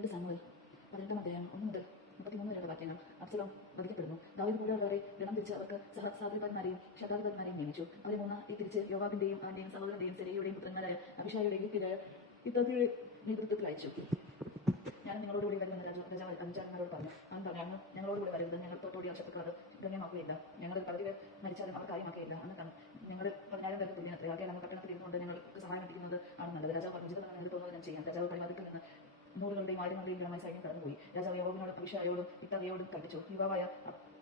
2 Samuel 18 അധ്യായം 1 മുതൽ 33 വരെയുള്ള വാക്യങ്ങൾ. അബ്സലോം വധിക്കപ്പെടുന്നു. ദാവീദ് കൂടെയുള്ളവരെ ഗണം തിരിച്ച് അവർക്ക് സഹസാദ്രിപന്മാരെയും ശതാധിപന്മാരെയും നിയമിച്ചു. അവരെ 3 തിരിച്ച് യോവാബിന്റെയും അവന്റെയും സഹോദരന്റെയും സെരൂയുടെയും പുത്രന്മാരായ അഭിഷായിയുടെയും ഗിത്യരായ ഇത്തായിയുടെ നേതൃത്വത്തിൽ അയച്ചു. ഞാനും നിങ്ങളോടുകൂടി വരുമെന്ന് രാജാവ് അഞ്ചാന്മാരോട് പറഞ്ഞു. അവൻ പറഞ്ഞു, അങ്ങ് ഞങ്ങളോടുകൂടി വരരുത്. ഞങ്ങൾ തോട്ടോടിയ ശത്രുക്കാർ ഗണ്യമാക്കുകയില്ല. ഞങ്ങളുടെ പകുതി മരിച്ചാലും അവർ കാര്യമാക്കുകയില്ല. അന്ന് ഞങ്ങൾ 10,000 പേർക്ക് തുല്യനത്രേ. ആകെ അങ്ങ് പട്ടണത്തിൽ ഇരുന്നുകൊണ്ട് ഞങ്ങൾക്ക് സഹായം എത്തിക്കുന്നത് ആണ് നല്ലത്. രാജാവ് പറഞ്ഞു, ഉചിതമെന്ന് എനിക്ക് തോന്നുന്നത് ഞാൻ ചെയ്യാം. രാജാവ് പരിവാരത്തിൽ നിന്ന് 100കളുടെയും 1000കളുടെയും ഗണമായ സൈന്യം കടന്നുപോയി. രാജാവ് യോവാബിനോടും അഭിഷായിയോടും ഇത്തായിയോടും കൽപ്പിച്ചു, യുവാവായ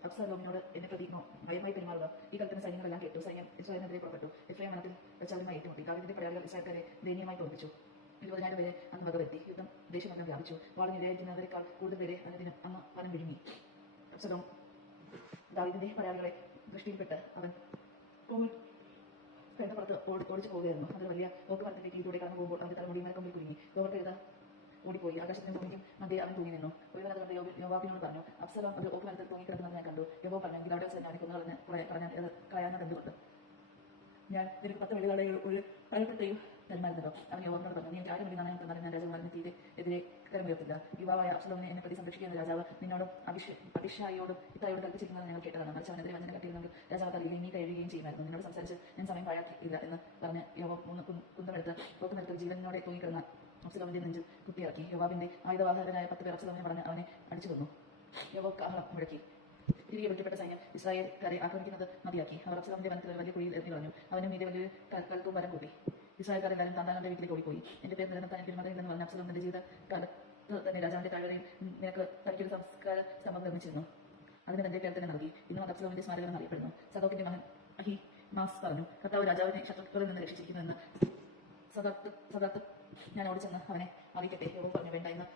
അബ്സലോമിനോട് എന്നെ പ്രതി ഭയമായി പെരുമാറുക. ഈ കൽപ്പന സൈന്യങ്ങളെല്ലാം കേട്ടു. സൈന്യം ഇസ്രായേലിനെതിരെ പുറപ്പെട്ടു. എഫ്രൈം വനത്തിൽ വെച്ച് അവരുമായി ഏറ്റുമുട്ടി. ദാവീദിന്റെ പടയാളികൾ ഇസ്രായേൽക്കാരെ ദയനീയമായി തോൽപ്പിച്ചു. 20,000 പേരെ അന്ന് വകവരുത്തി. യുദ്ധം ദേശമെല്ലാം വ്യാപിച്ചു. വാളിന് ഇരയായിരിക്കുന്നവരെക്കാൾ കൂടുതൽ പേരെ അതിന് അന്ന് വനം വിഴുങ്ങി. അബ്സലോം ദാവീദിന്റെ പടയാളികളെ ദൃഷ്ടിയിൽപ്പെട്ട് അവൻ പുറത്ത് ഓടിച്ചു പോവുകയായിരുന്നു. അത് വലിയ ഓട്ടുമരത്തിന്റെ കീഴിലൂടെ കടന്നു പോകുമ്പോൾ അവന്റെ തലമുടി മരക്കൊമ്പിൽ കുരുങ്ങി. ഗോവർക്കെഴുത ഓടിപ്പോയി. ആകാശത്തിന് ഭൂമിക്കും മധ്യേ അവൻ തൂങ്ങി നിന്നു. ഒരുവൻ അത് കണ്ട് യോവാബിനോട് പറഞ്ഞു, അബ്സലോം അത് ഓട്ടുമരത്തിൽ തൂങ്ങിക്കിടക്കുന്നത് ഞാൻ കണ്ടു. യോവാബ് പറഞ്ഞു, എങ്കിൽ അവിടെ തന്നെ അവനെ കൊന്നുകളഞ്ഞ് കളയാൻ എന്തുകൊണ്ട്? ഞാൻ നിനക്ക് 10 വെള്ളികളെ ഒരു പഴപ്പെട്ടയും തന്മാരുന്നതോ? അവൻ യോവാബിനോട് പറഞ്ഞു, നീ എനിക്ക് 1000 വെള്ളി നാണയം തന്നാലും ഞാൻ രാജാവിന് എതിരെ കരമുയർത്തില്ല. യുവാവായ അബ്സലോമിനെ എന്നെ പ്രതി സംരക്ഷിക്കുന്ന രാജാവ് നിന്നോടും അഭിഷായിയോടും ഇത്തായിയോടും കൽപ്പിച്ചിരിക്കുന്നത് ഞങ്ങൾ കേട്ടതാണ്. മറിച്ച് അവനെതിരെ വചനം കെട്ടിയിരുന്നെങ്കിൽ രാജാവ് തലയിൽ നീ കഴിയുകയും ചെയ്യുമായിരുന്നു. നിന്നോട് സംസാരിച്ച് ഞാൻ സമയം പാഴാക്കിയില്ല എന്ന് പറഞ്ഞ് യോവാബ് കുന്തമെടുത്ത് ജീവനോടെ തൂങ്ങിക്കിടന്ന അബ്സലോമിന്റെ നെഞ്ചിൽ കുത്തിയിറക്കി. യോവാബിന്റെ ആയുധവാഹകരായ 10 പേർ അബ്സലോമിനെ പറഞ്ഞ് അവനെ അടിച്ചു കൊന്നു. യോവാബ് കാഹളം മുഴക്കി. തിരികെ വിളിക്കപ്പെട്ട സൈന്യം ഇസ്രായേൽക്കാരെ ആക്രമിക്കുന്നത് മതിയാക്കി. അവർ അബ്സലോമിന്റെ വനത്തിൽ ഒരു വലിയ കുഴിയിൽ എറിഞ്ഞു കളഞ്ഞു. അവനും മീതെ വലിയൊരു കൽക്കും മരം കൂട്ടി. ഇസ്രായേൽക്കാരെല്ലാവരും താന്താങ്ങളുടെ വീട്ടിലേക്ക് ഓടിപ്പോയി. എന്റെ പേര് നിലനിർത്താൻ പെരുമാറിയില്ലെന്ന് പറഞ്ഞ അബ്സലോം തന്റെ ജീവിതകാലത്ത് തന്നെ രാജാവിന്റെ താഴ്വരയിൽ നിനക്ക് തനിക്കൊരു സംസ്കാര സ്തംഭം നിർമ്മിച്ചിരുന്നു. അതിന് തന്റെ പേർ തന്നെ നൽകി. ഇന്നും അത് അബ്സലോമിന്റെ സ്മാരകം എന്നറിയപ്പെടുന്നു. സദോക്കിന്റെ മകൻ അഹിമാസ് പറഞ്ഞു, കർത്താവ് രാജാവിനെ ശത്രുക്കളിൽ നിന്ന് രക്ഷിച്ചിരിക്കുന്നുവെന്ന് സദാത്ത് ഞാൻ ഓടിച്ചെന്ന് അവനെ അറിയിക്കട്ടെ. യോബ് പറഞ്ഞു, വേണ്ട, ഇന്ന്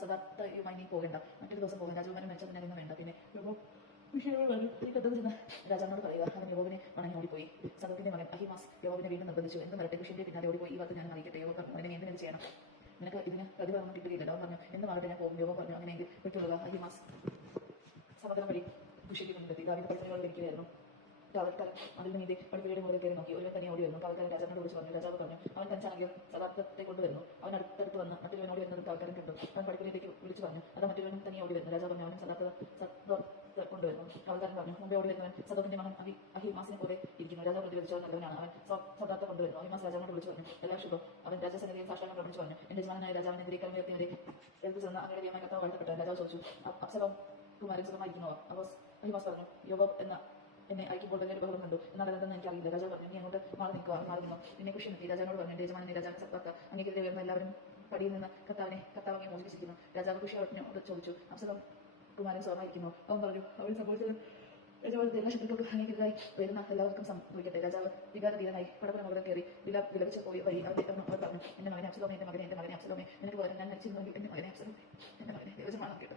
സദാത്തയുമായി നീ പോകേണ്ട. മറ്റൊരു ദിവസം പോകാൻ രാജകുമാരൻ മെച്ചതിനൊന്നും വേണ്ട. പിന്നെ രാജാവിനോട് പറയുക. അവൻ യോബിനെ വണങ്ങി ഓടിപ്പോയി. സദോക്കിന്റെ മകൻ അഹിമാസ് യോബിനെ വീണ്ടും നിർബന്ധിച്ചു, എന്തും വരട്ടെ, കൃഷിന്റെ പിന്നാലെ ഓടിപ്പോയി ഈ വാർത്ത ഞാൻ അറിയിക്കട്ടെ. യോബ് പറഞ്ഞു, അവനെ എന്തിനത് ചെയ്യണം? നിനക്ക് ഇതിന് പ്രതിഫലമൊന്നും കിട്ടുകയില്ല. അവൻ പറഞ്ഞു, എന്ത് ആകട്ടെ, ഞാൻ പോകും. യോബ് പറഞ്ഞു, അങ്ങനെയെങ്കിൽ വിട്ടുകൊള്ളുക. അഹിമാസ് സമുദ്രം വഴി കൃഷിക്ക് മുന്നിലെത്തി. ദാവീദ് പടിപ്പുരയോട് ഇരിക്കുകയായിരുന്നു. കാവൽക്കാരൻ അതിൽ മീതെ പടിപ്പുരയുടെ മുകളിൽ കയറി നോക്കി. ഒരുവൻ തന്നെ ഓടി വരുന്നു. കാവൽക്കാരൻ രാജാവിനോട് വിളിച്ചു പറഞ്ഞു. രാജാവ് പറഞ്ഞു, അവൻ തനിച്ചാണെങ്കിൽ സദാർത്ഥത്തെ കൊണ്ടുവരുന്നു. അവൻ അടുത്തടുത്ത് വന്ന് മറ്റൊരുവനോട് വരുന്നത് കാവൽക്കാരൻ കണ്ടു. അവൻ പടിപ്പുരയിലേക്ക് വിളിച്ചു പറഞ്ഞു, അതാ മറ്റൊരുവൻ തന്നെ ഓടി വരുന്നു. രാജാവ് പറഞ്ഞു, അവനും സദാർത്ഥത്തെ കൊണ്ടുവരുന്നു. കാവൽക്കാരൻ പറഞ്ഞു, മുമ്പേ ഓടി വരുന്നവൻ സദോക്കിന്റെ മകൻ അഹിമാസിനെ പോലെ ഇരിക്കുന്നു. രാജാവ് പ്രതികരിച്ചു, അവൻ നല്ലവനാണ്. അവൻ സദാർത്ഥ കൊണ്ടുവരുന്നു. അഹിമാസ് രാജാവിനോട് വിളിച്ചു പറഞ്ഞു, എല്ലാ ശുഭം. അവൻ രാജസന്നിധിയിൽ സാഷ്ടാംഗം പ്രകടിച്ചു പറഞ്ഞു, എന്റെ യജമാനായ രാജാവിനെതിരെ കരമുയർത്തിയവരെ ഏൽപ്പിച്ചു തന്ന അങ്ങയുടെ ദൈവമായ കർത്താവ് വാഴ്ത്തപ്പെട്ടവൻ. രാജാവ് ചോദിച്ചു, അബ്സലോം കുമാരൻ സുഖമായിരിക്കുന്നുവോ? അഹിമാസ് പറഞ്ഞു, യോബ് എന്നെ അയക്കുമ്പോൾ തന്നെ ഒരു ബഹളം കണ്ടു. എന്നാൽ അതെന്തെന്ന് എനിക്കറിയില്ല. രാജാവ് പറഞ്ഞു, നീ അങ്ങോട്ട് മാറി നിന്നു. എന്നെ കുഷിയെത്തി. രാജാവിനോട് പറഞ്ഞു, എന്റെ യജമാനെ രാജാവിനെ സത്താക്ക. അങ്ങേക്കെതിരെ വരുന്ന എല്ലാവരും പടിയിൽ നിന്ന് കർത്താവിനെ മോചിപ്പിച്ചിരിക്കുന്നു. രാജാവ് കുഷിയോട് ചോദിച്ചു, അബ്സലോം കുമാരൻ സുഖമായിരിക്കുന്നു? അവൻ പറഞ്ഞു, അവൻ സംഭവിച്ചത് രാജാവ് എല്ലാ ശത്രുക്കൾക്കും അങ്ങേക്കെതിരായി വരുന്ന എല്ലാവർക്കും സംഭവിക്കട്ടെ. രാജാവ് വികാരധീരനായി പടപ്പുര മുകളിൽ കയറി വിലപിച്ച് പോയി വഴി അവർ പറഞ്ഞു, എന്റെ മകനെ അബ്സലോമേ, എന്റെ മകനെ അബ്സലോമേ, നിനക്ക് പകരം ഞാൻ മരിച്ചിരുന്നെങ്കിൽ എന്റെ മകനെ അബ്സലോമേ, എന്റെ മകനെ ദേവജമാനം കേട്ടോ.